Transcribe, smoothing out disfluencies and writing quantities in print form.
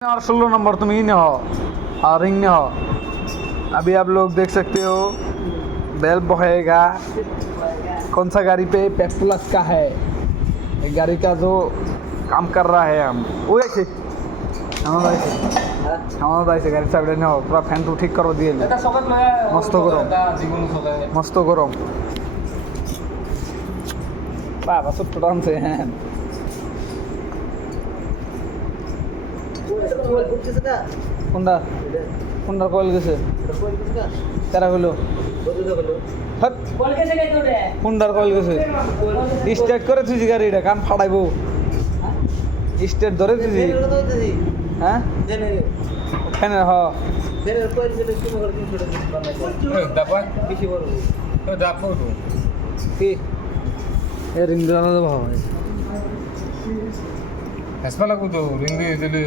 और 16 नंबर तुम ही ने हो और रिंग ने हो। अभी आप लोग देख सकते हो बेल बहेगा। कौन सा गाड़ी पे पेट्रोलस का है एक गाड़ी का जो काम कर रहा है। हम वो ऐसे हमारा भाई से गाड़ी साइड ने हो पूरा फैन तो ठीक करो दिए मस्त गरम बाबा सब टन से हैं কোনটা কোনটা কল গেছে কারা হলো কোনটার কল গেছে স্টার্ট করে তুই গাড়িটা কান ফাড়াইবো স্টার্ট ধরে তুই হ্যাঁ ফ্যানের হ কি এ রিং দিলানো তো ভাই হেসপা লাগবো তো রিং দিয়ে দিলে